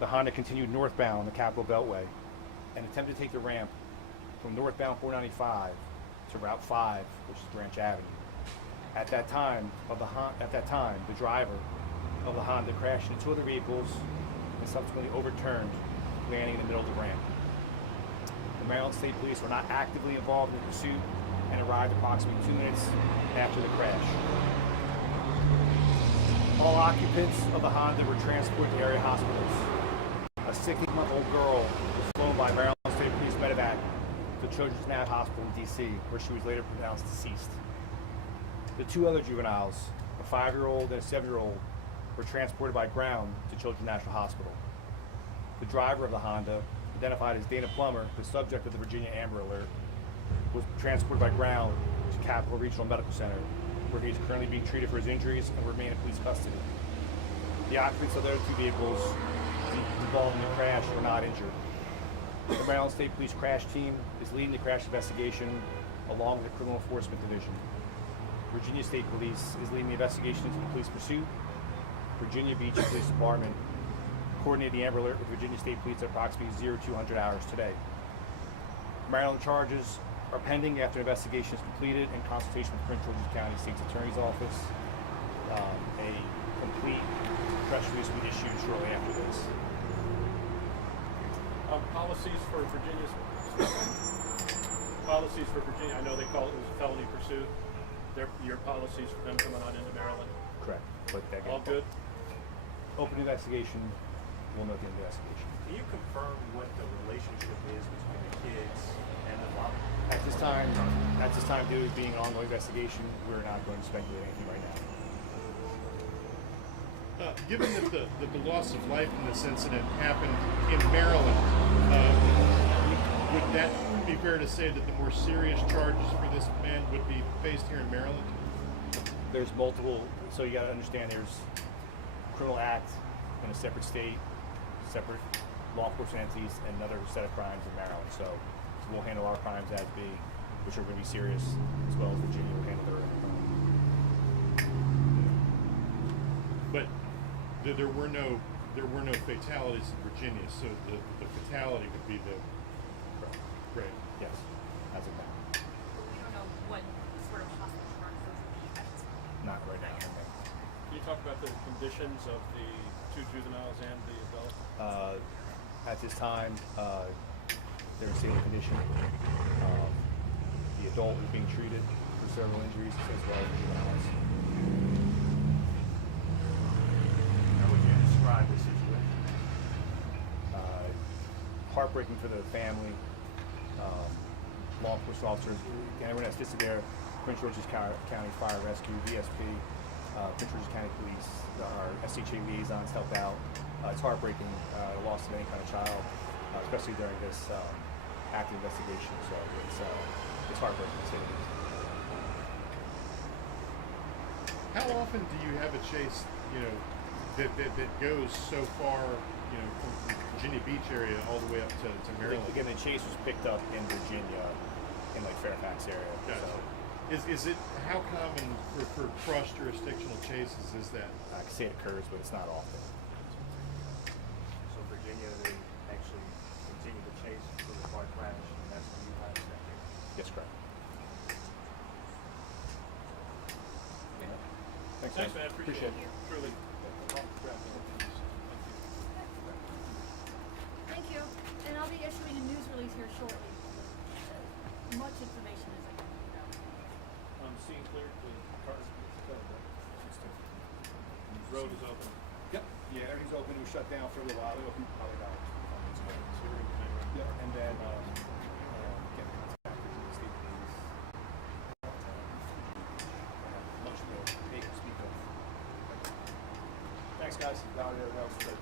the Honda continued northbound the Capitol Beltway and attempted to take the ramp from northbound 495 to Route 5, which is Branch Avenue. At that time, the driver of the Honda crashed into two other vehicles and subsequently overturned, landing in the middle of the ramp. The Maryland State Police were not actively involved in the pursuit and arrived approximately 2 minutes after the crash. All occupants of the Honda were transported to area hospitals. A 16-month-old girl was flown by Maryland State Police medevac to Children's National Hospital in D.C., where she was later pronounced deceased. The two other juveniles, a 5-year-old and a 7-year-old, were transported by ground to Children's National Hospital. The driver of the Honda, identified as Dana Plummer, the subject of the Virginia Amber Alert, was transported by ground to Capital Regional Medical Center, where he is currently being treated for his injuries and will remain in police custody. The occupants of the other two vehicles involved in the crash were not injured. The Maryland State Police crash team is leading the crash investigation along with the Criminal Enforcement Division. Virginia State Police is leading the investigation into the police pursuit. Virginia Beach Police Department coordinated the Amber Alert with Virginia State Police at approximately 0200 hours today. Maryland charges are pending after investigation is completed in consultation with Prince George's County State's Attorney's Office. A complete press release will be issued shortly after this. Policies for Virginia, I know they call it felony pursuit. Your policies for them coming on into Maryland? Correct. But again, all good? Open investigation, we'll know at the end of the investigation. Can you confirm what the relationship is between the kids and the father? At this time, due to being an ongoing investigation, we're not going to speculate anything right now. Given that the loss of life in this incident happened in Maryland, would that be fair to say that the more serious charges for this man would be faced here in Maryland? There's multiple, so you got to understand there's criminal act in a separate state, separate law enforcement entities, and another set of crimes in Maryland. So we'll handle our crimes as B, which are going to be serious, as well as Virginia will handle their own. But there were no fatalities in Virginia, so the fatality would be the Right. Yes, as of now. But we don't know what sort of hospital charges those would be at this point. Not right now. Can you talk about the conditions of the two juveniles and the adult? At this time, they're in stable condition. The adult is being treated for several injuries as well as the juveniles. How would you describe the situation? Heartbreaking for the family. Law enforcement officers, anyone that's listed there, Prince George's County Fire Rescue, VSP, Prince George's County Police, our SHA liaisons helped out. It's heartbreaking, the loss of any kind of child, especially during this active investigation. So it's heartbreaking to say the least. How often do you have a chase, that goes so far, from Virginia Beach area all the way up to Maryland? Again, the chase was picked up in Virginia, in like Fairfax area. Gotcha. So Is it, how common for cross-jurisdictional chases is that? I can say it occurs, but it's not often. So Virginia, they actually continue to chase for the car crash, and that's when you had that there. Yes, correct. Thanks, man. Appreciate it. Truly. Thank you. And I'll be issuing a news release here shortly. Much information as I can get out. Scene cleared, the cars, road is open. Yep. Yeah, everything's open. It was shut down for a little while. They opened probably about 5 minutes ago. Yeah, and then get in contact with the state police. Much more they can speak of. Thanks, guys. That was good.